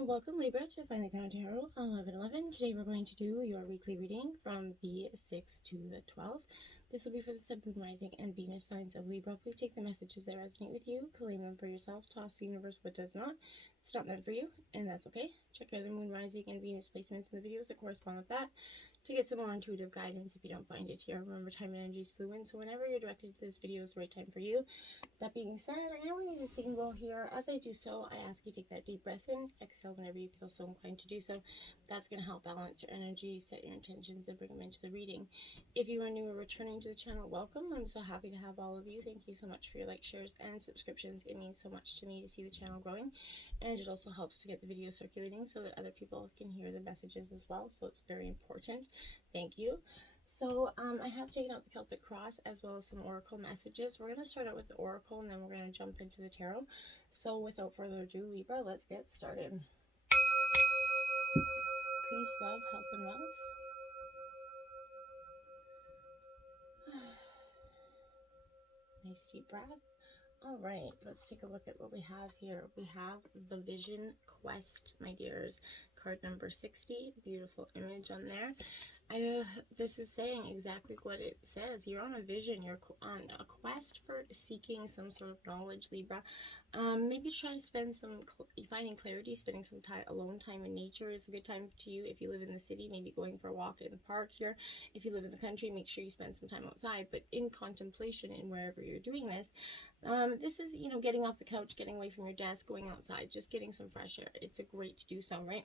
Welcome Libra to Find the Crown Tarot 11:11. Today we're going to do your weekly reading from the 6th to the 12th. This will be for the Sun, Moon, Rising, and Venus signs of Libra. Please take the messages that resonate with you, claim them for yourself, toss the universe what does not. It's not meant for you, and that's okay. Check out the Moon, Rising, and Venus placements in the videos that correspond with that to get some more intuitive guidance if you don't find it here. Remember, time and energy is fluid, so whenever you're directed to this video is the right time for you. That being said, I now need a single here. As I do so, I ask you to take that deep breath in, exhale whenever you feel so inclined to do so. That's going to help balance your energy, set your intentions, and bring them into the reading. If you are new or returning to the channel, welcome. I'm so happy to have all of you. Thank you so much for your likes, shares, and subscriptions. It means so much to me to see the channel growing, and it also helps to get the video circulating so that other people can hear the messages as well. So it's very important. Thank you. So I have taken out the Celtic Cross as well as some Oracle messages. We're going to start out with the Oracle and then we're going to jump into the Tarot. So without further ado, Libra, let's get started. Peace, love, health, and wealth. Nice deep breath. All right, let's take a look at what we have here. We have the Vision Quest, my dears. Card number 60. Beautiful image on there. This is saying exactly what it says. You're on a vision. You're on a quest for seeking some sort of knowledge, Libra. Maybe trying to spend finding clarity, spending some time, alone time in nature is a good time to you. If you live in the city, maybe going for a walk in the park here. If you live in the country, make sure you spend some time outside. But in contemplation and wherever you're doing this, this is, getting off the couch, getting away from your desk, going outside, just getting some fresh air. It's a great to do so, right?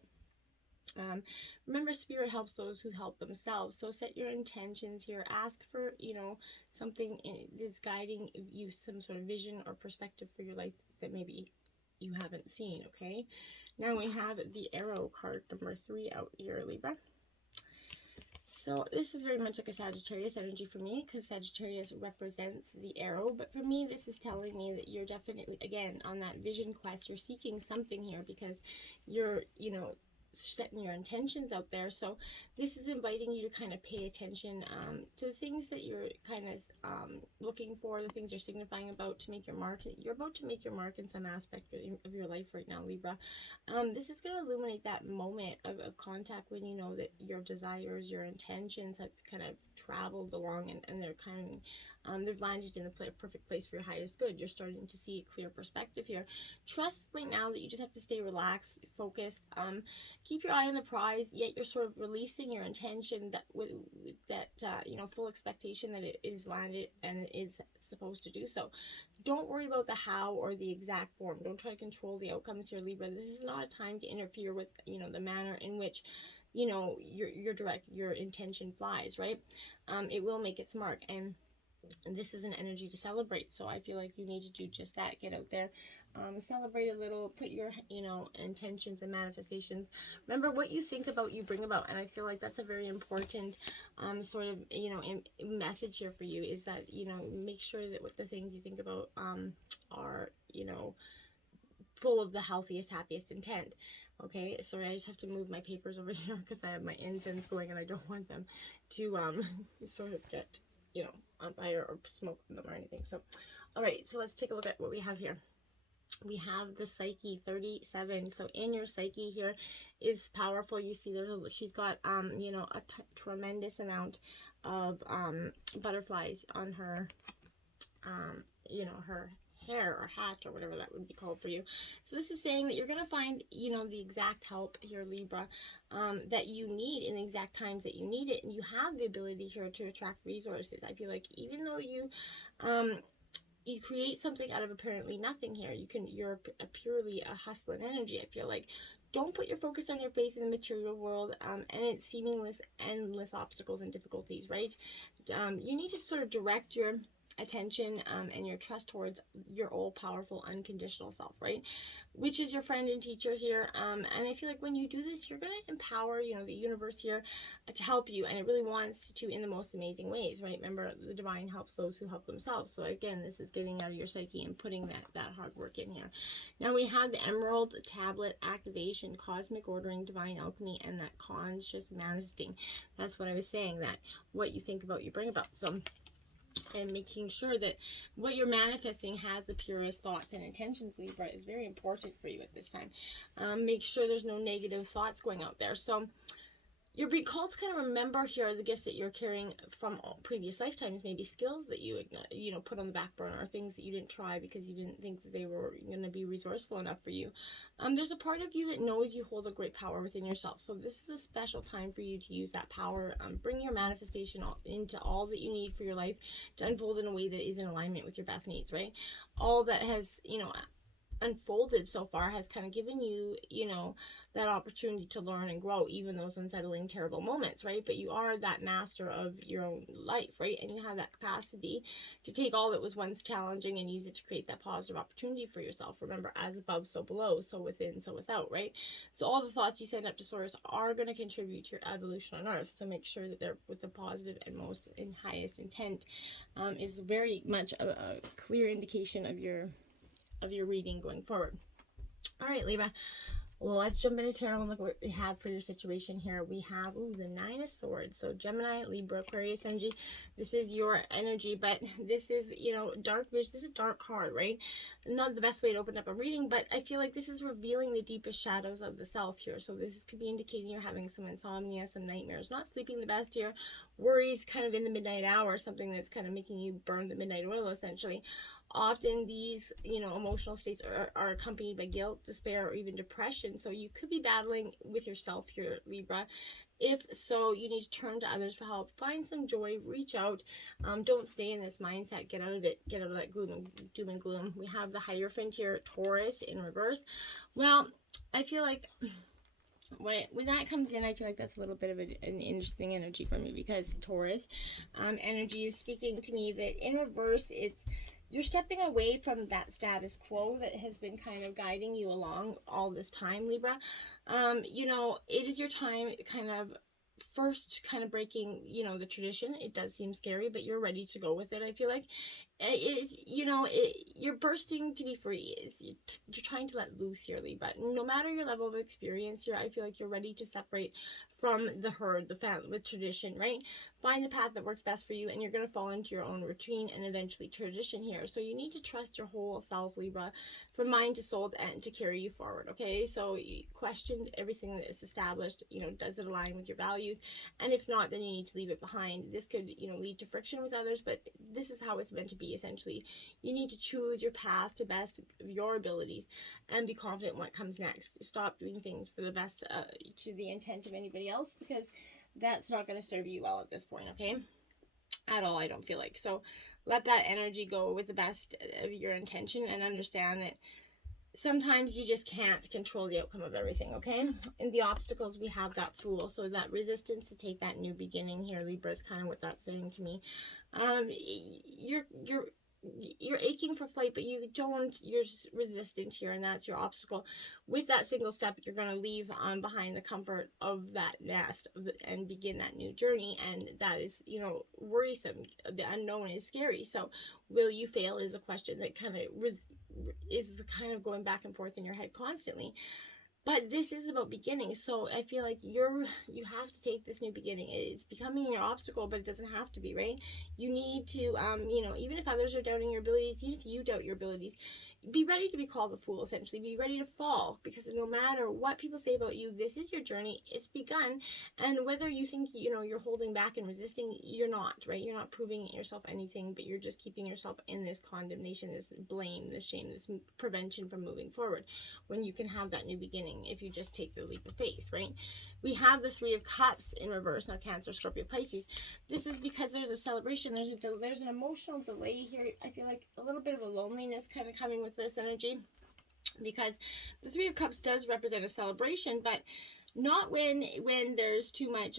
Remember, spirit helps those who help themselves. So set your intentions here. Ask for, something that's guiding you, some sort of vision or perspective for your life that maybe you haven't seen, okay? Now we have the Arrow card number 3 out here, Libra. So this is very much like a Sagittarius energy for me, because Sagittarius represents the arrow. But for me, this is telling me that you're definitely, again, on that vision quest. You're seeking something here because you're, setting your intentions out there. So this is inviting you to kind of pay attention to the things that you're kind of looking for, the things you're signifying about to make your mark. You're about to make your mark in some aspect of your life right now, Libra. This is going to illuminate that moment of contact when you know that your desires, your intentions have kind of traveled along and they're kind of they've landed in the perfect place for your highest good. You're starting to see a clear perspective here. Trust right now that you just have to stay relaxed, focused, keep your eye on the prize, yet you're sort of releasing your intention that with that full expectation that it is landed and it is supposed to do so. Don't worry about the how or the exact form. Don't try to control the outcomes here, Libra. This is not a time to interfere with the manner in which your intention flies, right? It will make its mark, and this is an energy to celebrate. So I feel like you need to do just that. Get out there, celebrate a little, put your intentions and manifestations. Remember, what you think about, you bring about. And I feel like that's a very important sort of message here for you, is that make sure that what the things you think about are full of the healthiest, happiest intent. Okay, sorry, I just have to move my papers over here because I have my incense going and I don't want them to sort of get on fire or smoke them or anything. So all right, so let's take a look at what we have here. We have the Psyche 37. So in your Psyche here is powerful. You see she's got a tremendous amount of butterflies on her her hair or hat or whatever that would be called for you. So this is saying that you're going to find the exact help here, Libra, that you need in the exact times that you need it, and you have the ability here to attract resources. I feel like even though you create something out of apparently nothing here, you're purely a hustling energy. I feel like don't put your focus on your faith in the material world and its seemingly endless obstacles and difficulties, right? You need to sort of direct your attention and your trust towards your all-powerful unconditional self, right, which is your friend and teacher here, and I feel like when you do this, you're going to empower the universe here to help you, and it really wants to in the most amazing ways, right? Remember, the divine helps those who help themselves. So again, this is getting out of your psyche and putting that hard work in here. Now we have the Emerald Tablet activation, cosmic ordering, divine alchemy, and that conscious manifesting. That's what I was saying, that what you think about, you bring about. So and making sure that what you're manifesting has the purest thoughts and intentions, Libra, is very important for you at this time. Make sure there's no negative thoughts going out there. So you're being called to kind of remember here the gifts that you're carrying from previous lifetimes, maybe skills that you put on the back burner, or things that you didn't try because you didn't think that they were going to be resourceful enough for you. There's a part of you that knows you hold a great power within yourself. So this is a special time for you to use that power. Bring your manifestation into all that you need for your life to unfold in a way that is in alignment with your best needs, right? All that has, unfolded so far has kind of given you, that opportunity to learn and grow, even those unsettling, terrible moments, right? But you are that master of your own life, right? And you have that capacity to take all that was once challenging and use it to create that positive opportunity for yourself. Remember, as above, so below, so within, so without, right? So all the thoughts you send up to Source are going to contribute to your evolution on Earth. So make sure that they're with the positive and most and highest intent. Is very much a clear indication of your reading going forward. All right, Libra. Well, let's jump into tarot and look what we have for your situation here. We have, the Nine of Swords. So Gemini, Libra, Aquarius energy. This is your energy, but this is, dark vision. This is a dark card, right? Not the best way to open up a reading, but I feel like this is revealing the deepest shadows of the self here. So this could be indicating you're having some insomnia, some nightmares, not sleeping the best here, worries kind of in the midnight hour, something that's kind of making you burn the midnight oil, essentially. Often these, emotional states are accompanied by guilt, despair, or even depression. So you could be battling with yourself here, Libra. If so, you need to turn to others for help. Find some joy, reach out. Don't stay in this mindset. Get out of it. Get out of that doom and gloom. We have the Hierophant here, Taurus in reverse. Well, I feel like when that comes in, I feel like that's a little bit of an interesting energy for me, because Taurus energy is speaking to me that in reverse, you're stepping away from that status quo that has been kind of guiding you along all this time, Libra. It is your time kind of first kind of breaking, the tradition. It does seem scary, but you're ready to go with it, I feel like. You're bursting to be free. You're trying to let loose here, Libra. No matter your level of experience here, I feel like you're ready to separate from the herd, the family, with tradition, right? Find the path that works best for you, and you're going to fall into your own routine and eventually tradition here. So you need to trust your whole self, Libra, from mind to soul, and to carry you forward, okay? So you question everything that is established, does it align with your values? And if not, then you need to leave it behind. This could, lead to friction with others, but this is how it's meant to be, essentially. You need to choose your path to best of your abilities and be confident in what comes next. Stop doing things for the best to the intent of anybody else, because that's not going to serve you well at this point, okay? At all, I don't feel like. So let that energy go with the best of your intention, and understand that sometimes you just can't control the outcome of everything, okay? In the obstacles, we have that Fool. So that resistance to take that new beginning here, Libra, is kind of what that's saying to me. You're aching for flight, but you're just resistant here, and that's your obstacle. With that single step, you're going to leave behind the comfort of that nest and begin that new journey, and that is, worrisome. The unknown is scary. So will you fail is a question that kind of is kind of going back and forth in your head constantly. But this is about beginning. So I feel like you have to take this new beginning. It's becoming your obstacle, but it doesn't have to be, right? You need to, even if others are doubting your abilities, even if you doubt your abilities, be ready to be called a fool, essentially. Be ready to fall, because no matter what people say about you, this is your journey. It's begun. And whether you think, you're holding back and resisting, you're not, right? You're not proving yourself anything, but you're just keeping yourself in this condemnation, this blame, this shame, this prevention from moving forward, when you can have that new beginning if you just take the leap of faith, right? We have the Three of Cups in reverse now, Cancer, Scorpio, Pisces. This is because there's a celebration. There's an emotional delay here. I feel like a little bit of a loneliness kind of coming with this energy, because the Three of Cups does represent a celebration, but not when there's too much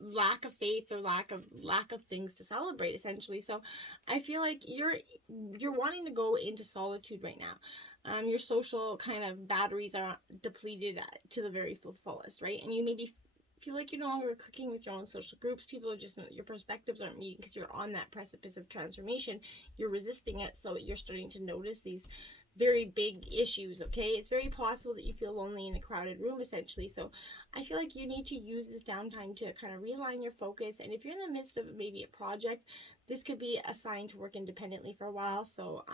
lack of faith or lack of things to celebrate, essentially. So I feel like you're wanting to go into solitude right now. Your social kind of batteries are depleted to the very fullest, right? And you maybe feel like you're no longer clicking with your own social groups. People are just, your perspectives aren't meeting because you're on that precipice of transformation. You're resisting it, so you're starting to notice these very big issues, okay? It's very possible that you feel lonely in a crowded room, essentially. So I feel like you need to use this downtime to kind of realign your focus. And if you're in the midst of maybe a project, this could be a sign to work independently for a while. So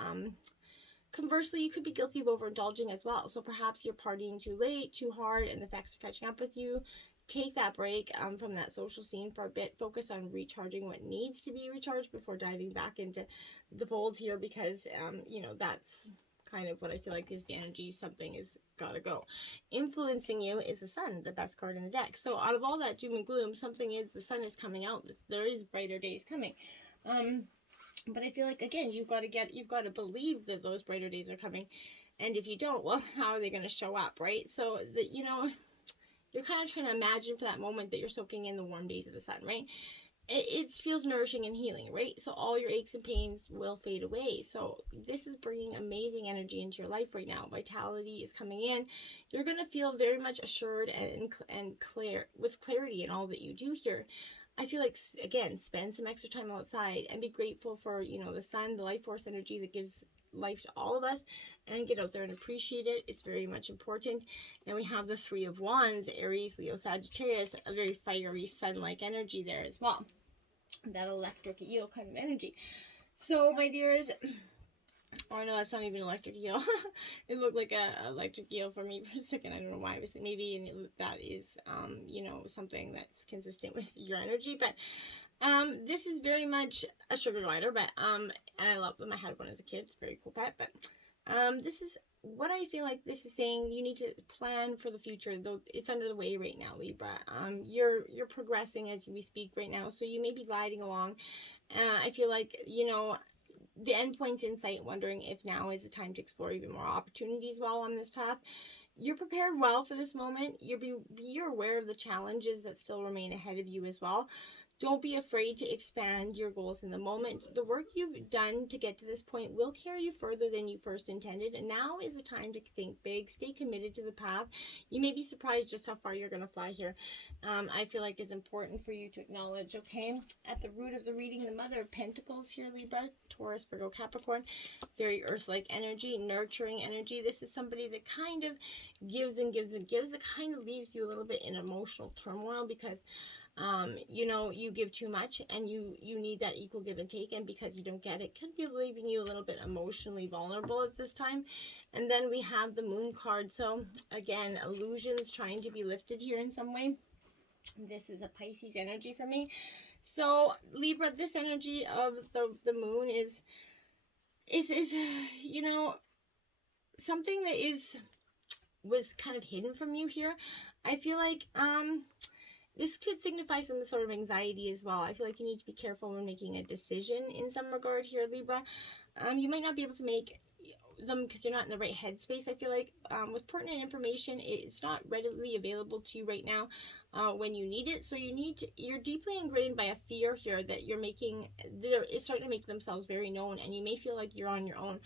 conversely, you could be guilty of overindulging as well. So perhaps you're partying too late, too hard, and the effects are catching up with you. Take that break from that social scene for a bit. Focus on recharging what needs to be recharged before diving back into the fold here, because, you know, that's kind of what I feel like is the energy. Something is gotta go. Influencing you is the sun, the best card in the deck. So out of all that doom and gloom, something is, the sun is coming out. There is brighter days coming. But I feel like, again, you've got to believe that those brighter days are coming. And if you don't, well, how are they going to show up, right? So that, you know, you're kind of trying to imagine for that moment that you're soaking in the warm days of the sun, right? It feels nourishing and healing, right? So all your aches and pains will fade away. So this is bringing amazing energy into your life right now. Vitality is coming in. You're going to feel very much assured and clear, with clarity in all that you do here. I feel like, again, spend some extra time outside and be grateful for, you know, the sun, the life force energy that gives life to all of us, and get out there and appreciate it. It's very much important. And we have the Three of Wands, Aries, Leo, Sagittarius, a very fiery sun-like energy there as well. That electric eel kind of energy. So, my dears, oh no, that's not even electric eel. It looked like a electric eel for me for a second. I don't know why I was maybe, and that is, you know, something that's consistent with your energy. But this is very much a sugar glider, but and I love them. I had one as a kid. It's a very cool pet. But this is what I feel like this is saying. You need to plan for the future, though it's under the way right now, Libra. You're progressing as we speak right now, so you may be gliding along. I feel like, you know, the endpoint's in sight, wondering if now is the time to explore even more opportunities while on this path. You're prepared well for this moment. You're aware of the challenges that still remain ahead of you as well. Don't be afraid to expand your goals in the moment. The work you've done to get to this point will carry you further than you first intended, and now is the time to think big. Stay committed to the path. You may be surprised just how far you're going to fly here. I feel like it's important for you to acknowledge, okay? At the root of the reading, the Mother of Pentacles here, Libra, Taurus, Virgo, Capricorn. Very earth-like energy, nurturing energy. This is somebody that kind of gives and gives and gives. It kind of leaves you a little bit in emotional turmoil because you know, you give too much and you need that equal give and take, and because you don't get it, can be leaving you a little bit emotionally vulnerable at this time. And then we have the Moon card. So again, illusions trying to be lifted here in some way. This is a Pisces energy for me. So Libra, this energy of the moon is you know, something that was kind of hidden from you here. I feel like this could signify some sort of anxiety as well. I feel like you need to be careful when making a decision in some regard here, Libra. You might not be able to make them because you're not in the right headspace. I feel like with pertinent information, it's not readily available to you right now when you need it. So you're deeply ingrained by a fear here that it's starting to make themselves very known, and you may feel like you're on your own.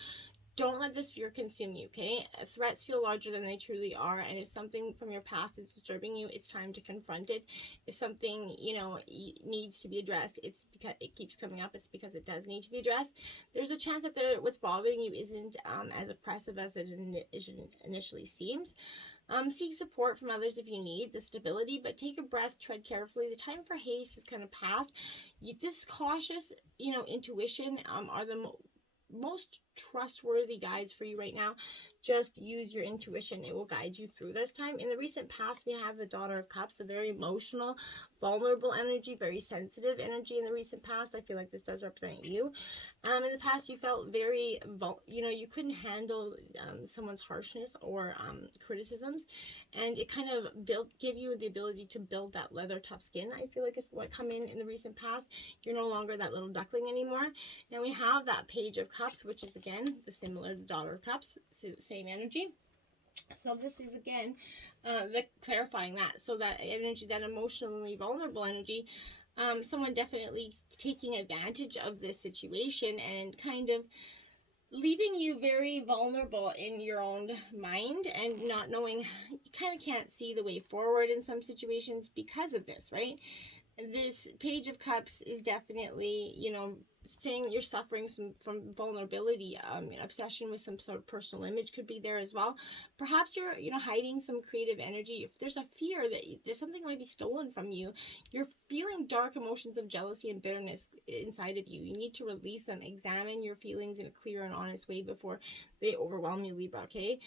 Don't let this fear consume you, okay? Threats feel larger than they truly are, and if something from your past is disturbing you, it's time to confront it. If something, you know, needs to be addressed, it's because it keeps coming up, it's because it does need to be addressed. There's a chance that what's bothering you isn't as oppressive as it initially seems. Seek support from others if you need the stability, but take a breath, tread carefully. The time for haste has kind of passed. This cautious, you know, intuition are the most trustworthy guides for you right now. Just use your intuition. It will guide you through this time. In the recent past, we have the Daughter of Cups, a very emotional, vulnerable energy, very sensitive energy in the recent past. I feel like this does represent you. In the past, you felt very, you know, you couldn't handle someone's harshness or criticisms, and it kind of give you the ability to build that leather tough skin. I feel like it's what come in the recent past. You're no longer that little duckling anymore. Now we have that Page of Cups, which is again similar to Daughter of Cups, same energy. So this is again clarifying that. So that energy, that emotionally vulnerable energy, someone definitely taking advantage of this situation and kind of leaving you very vulnerable in your own mind and not knowing, you kind of can't see the way forward in some situations because of this, right? This Page of Cups is definitely, you know, saying you're suffering from vulnerability, obsession with some sort of personal image could be there as well. Perhaps you're, hiding some creative energy. If there's a fear that there's something might be stolen from you, you're feeling dark emotions of jealousy and bitterness inside of you. You need to release them. Examine your feelings in a clear and honest way before they overwhelm you, Libra, okay?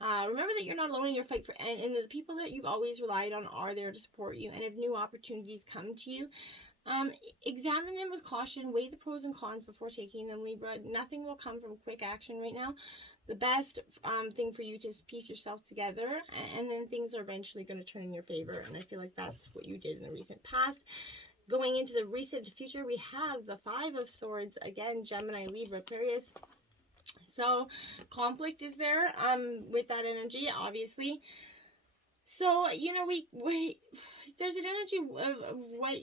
Remember that you're not alone in your fight and the people that you've always relied on are there to support you. And if new opportunities come to you, examine them with caution, weigh the pros and cons before taking them, Libra. Nothing will come from quick action right now. The best thing for you to piece yourself together, and then things are eventually going to turn in your favor. And I feel like that's what you did in the recent past. Going into the recent future, we have the Five of Swords. Again, Gemini, Libra, Aquarius. So conflict is there with that energy, obviously. So, we there's an energy of what,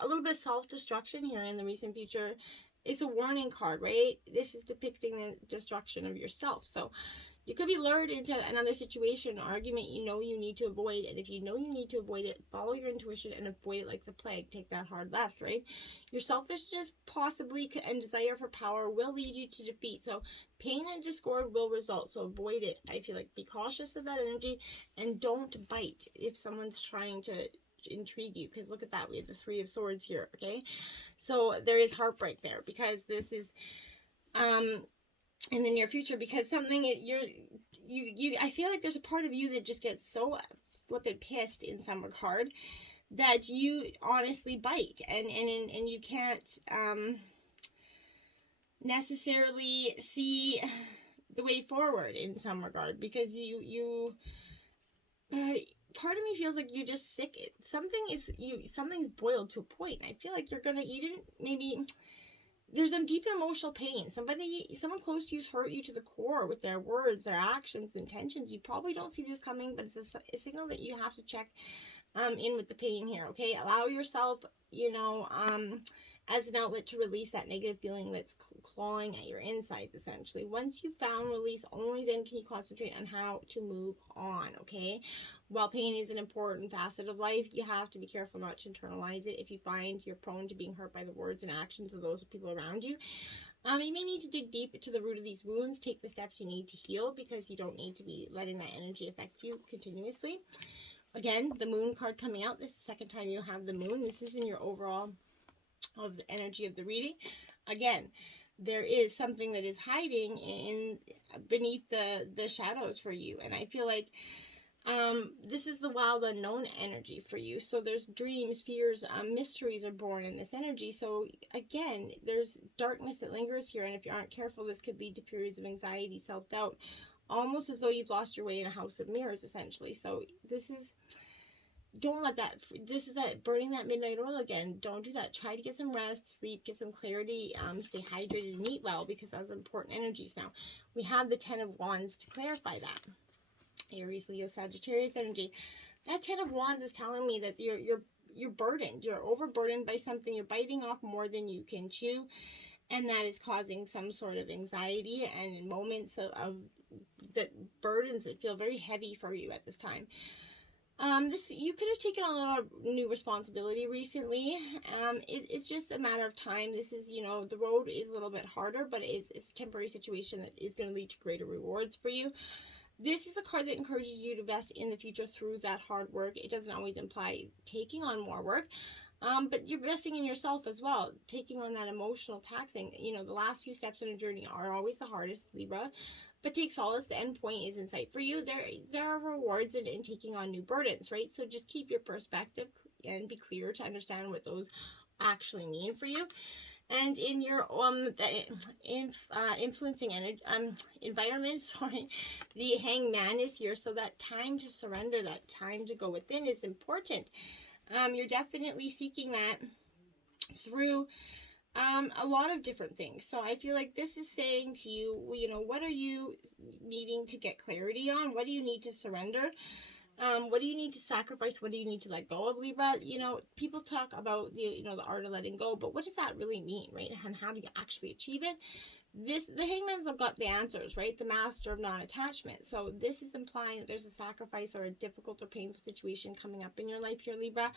a little bit of self-destruction here in the recent future. It's a warning card, right? This is depicting the destruction of yourself. So you could be lured into another situation, argument you need to avoid. And if you know you need to avoid it, follow your intuition and avoid it like the plague. Take that hard left, right? Your selfishness possibly and desire for power will lead you to defeat. So pain and discord will result. So avoid it. I feel like be cautious of that energy and don't bite if someone's trying to intrigue you, because look at that, we have the Three of Swords here. Okay, so there is heartbreak there, because this is in the near future, because something I feel like there's a part of you that just gets so flippin' pissed in some regard that you honestly bite, and you can't necessarily see the way forward in some regard, because part of me feels like you just sick. Something's boiled to a point. I feel like there's some deep emotional pain. Someone close to you's hurt you to the core with their words, their actions, intentions. You probably don't see this coming, but it's a signal that you have to check in with the pain here, okay? Allow yourself, as an outlet to release that negative feeling that's clawing at your insides, essentially. Once you've found release, only then can you concentrate on how to move on, okay? While pain is an important facet of life, you have to be careful not to internalize it. If you find you're prone to being hurt by the words and actions of those people around you, you may need to dig deep to the root of these wounds, take the steps you need to heal, because you don't need to be letting that energy affect you continuously. Again, the Moon card coming out. This is the second time you have the Moon. This is in your overall of the energy of the reading. Again, there is something that is hiding beneath the shadows for you, and I feel like this is the wild unknown energy for you. So there's dreams, fears, mysteries are born in this energy. So again, there's darkness that lingers here, and if you aren't careful, this could lead to periods of anxiety, self-doubt, almost as though you've lost your way in a house of mirrors, essentially. So don't let that, this is that burning that midnight oil again. Don't do that. Try to get some rest, sleep, get some clarity, stay hydrated and eat well, because that's important energies. Now, we have the Ten of Wands to clarify that. Aries, Leo, Sagittarius energy. That Ten of Wands is telling me that you're burdened. You're overburdened by something. You're biting off more than you can chew, and that is causing some sort of anxiety and in moments of that burdens that feel very heavy for you at this time. You could have taken on a lot of new responsibility recently. It's just a matter of time. This is, the road is a little bit harder, but it's a temporary situation that is going to lead to greater rewards for you. This is a card that encourages you to invest in the future through that hard work. It doesn't always imply taking on more work, but you're investing in yourself as well, taking on that emotional taxing. The last few steps in a journey are always the hardest, Libra, but take solace. The end point is in sight for you. There are rewards in taking on new burdens, right? So just keep your perspective and be clear to understand what those actually mean for you. And in your influencing environment, the Hangman is here. So that time to surrender, that time to go within is important. You're definitely seeking that through a lot of different things. So I feel like this is saying to you, what are you needing to get clarity on? What do you need to surrender? What do you need to sacrifice? What do you need to let go of, Libra? People talk about the art of letting go, but what does that really mean, right? And how do you actually achieve it? The Hangman's have got the answers, right? The master of non-attachment. So this is implying that there's a sacrifice or a difficult or painful situation coming up in your life here, Libra.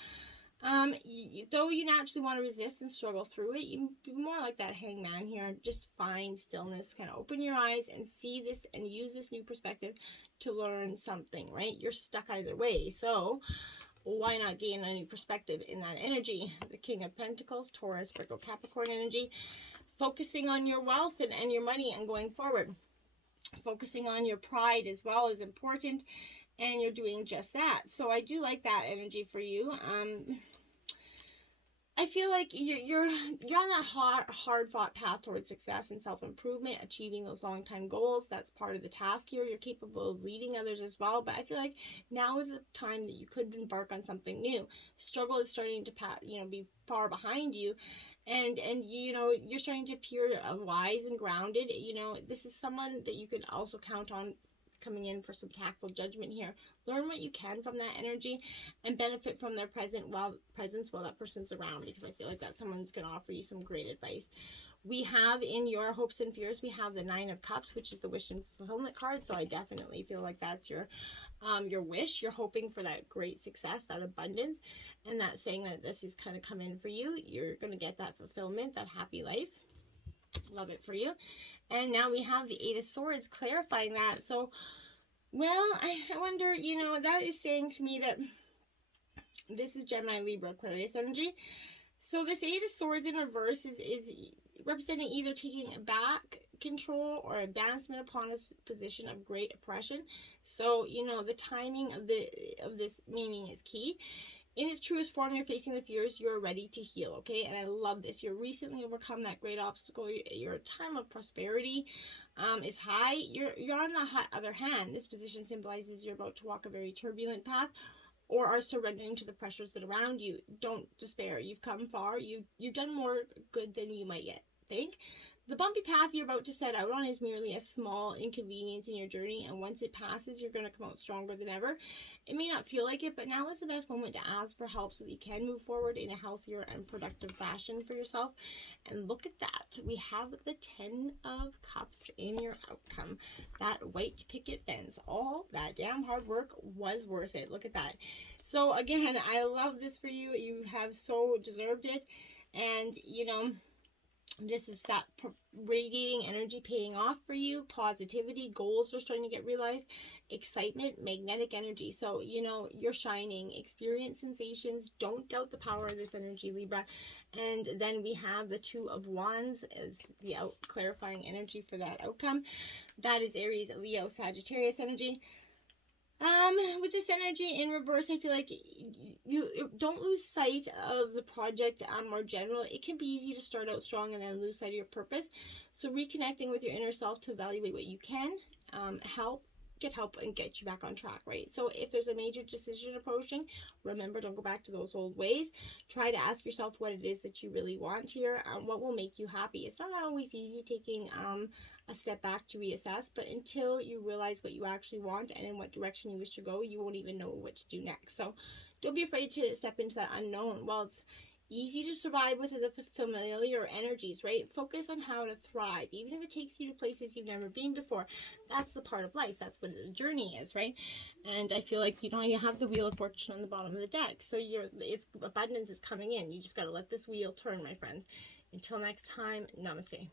Though you naturally want to resist and struggle through it, you be more like that hangman here. Just find stillness, kind of open your eyes and see this and use this new perspective to learn something, right? You're stuck either way, so why not gain a new perspective in that energy? The King of Pentacles, Taurus, Virgo, Capricorn energy, focusing on your wealth and your money and going forward. Focusing on your pride as well is important, and you're doing just that. So I do like that energy for you. I feel like you're on that hard fought path towards success and self-improvement, achieving those long-time goals. That's part of the task here. You're capable of leading others as well, but I feel like now is the time that you could embark on something new. Struggle is starting to be far behind you, and you're starting to appear wise and grounded. This is someone that you could also count on coming in for some tactful judgment here. Learn what you can from that energy and benefit from their presence while that person's around, because I feel like that someone's going to offer you some great advice. We have in your hopes and fears, we have the Nine of Cups, which is the wish and fulfillment card. So I definitely feel like that's your wish. You're hoping for that great success, that abundance, and that's saying that this is kind of coming in for you. You're going to get that fulfillment, that happy life. Love it for you. And now we have the Eight of Swords clarifying that. So, well, I wonder, that is saying to me that this is Gemini, Libra, Aquarius energy. So this Eight of Swords in reverse is representing either taking back control or advancement upon a position of great oppression. So, the timing of this meaning is key. In its truest form, you're facing the fears, you're ready to heal, okay? And I love this. You're recently overcome that great obstacle. Your time of prosperity is high. You're on the other hand, this position symbolizes you're about to walk a very turbulent path or are surrendering to the pressures that are around you. Don't despair. You've come far. You've done more good than you might yet think. The bumpy path you're about to set out on is merely a small inconvenience in your journey, and once it passes, you're going to come out stronger than ever. It may not feel like it, but now is the best moment to ask for help so that you can move forward in a healthier and productive fashion for yourself. And look at that. We have the 10 of Cups in your outcome. That white picket fence. All that damn hard work was worth it. Look at that. So again, I love this for you. You have so deserved it. And, this is that radiating energy paying off for you. Positivity, goals are starting to get realized. Excitement, magnetic energy. So, you're shining. Experience sensations. Don't doubt the power of this energy, Libra. And then we have the Two of Wands as the clarifying energy for that outcome. That is Aries, Leo, Sagittarius energy. With this energy in reverse, I feel like you don't lose sight of the project more general. It can be easy to start out strong and then lose sight of your purpose. So reconnecting with your inner self to evaluate what you can get help and get you back on track, right? So if there's a major decision approaching, remember, don't go back to those old ways. Try to ask yourself what it is that you really want here, what will make you happy. It's not always easy taking a step back to reassess, but until you realize what you actually want and in what direction you wish to go, you won't even know what to do next. So don't be afraid to step into that unknown. While it's easy to survive with the familiar energies, right? Focus on how to thrive, even if it takes you to places you've never been before. That's the part of life. That's what the journey is, right? And I feel like, you have the Wheel of Fortune on the bottom of the deck. So abundance is coming in. You just got to let this wheel turn, my friends. Until next time, namaste.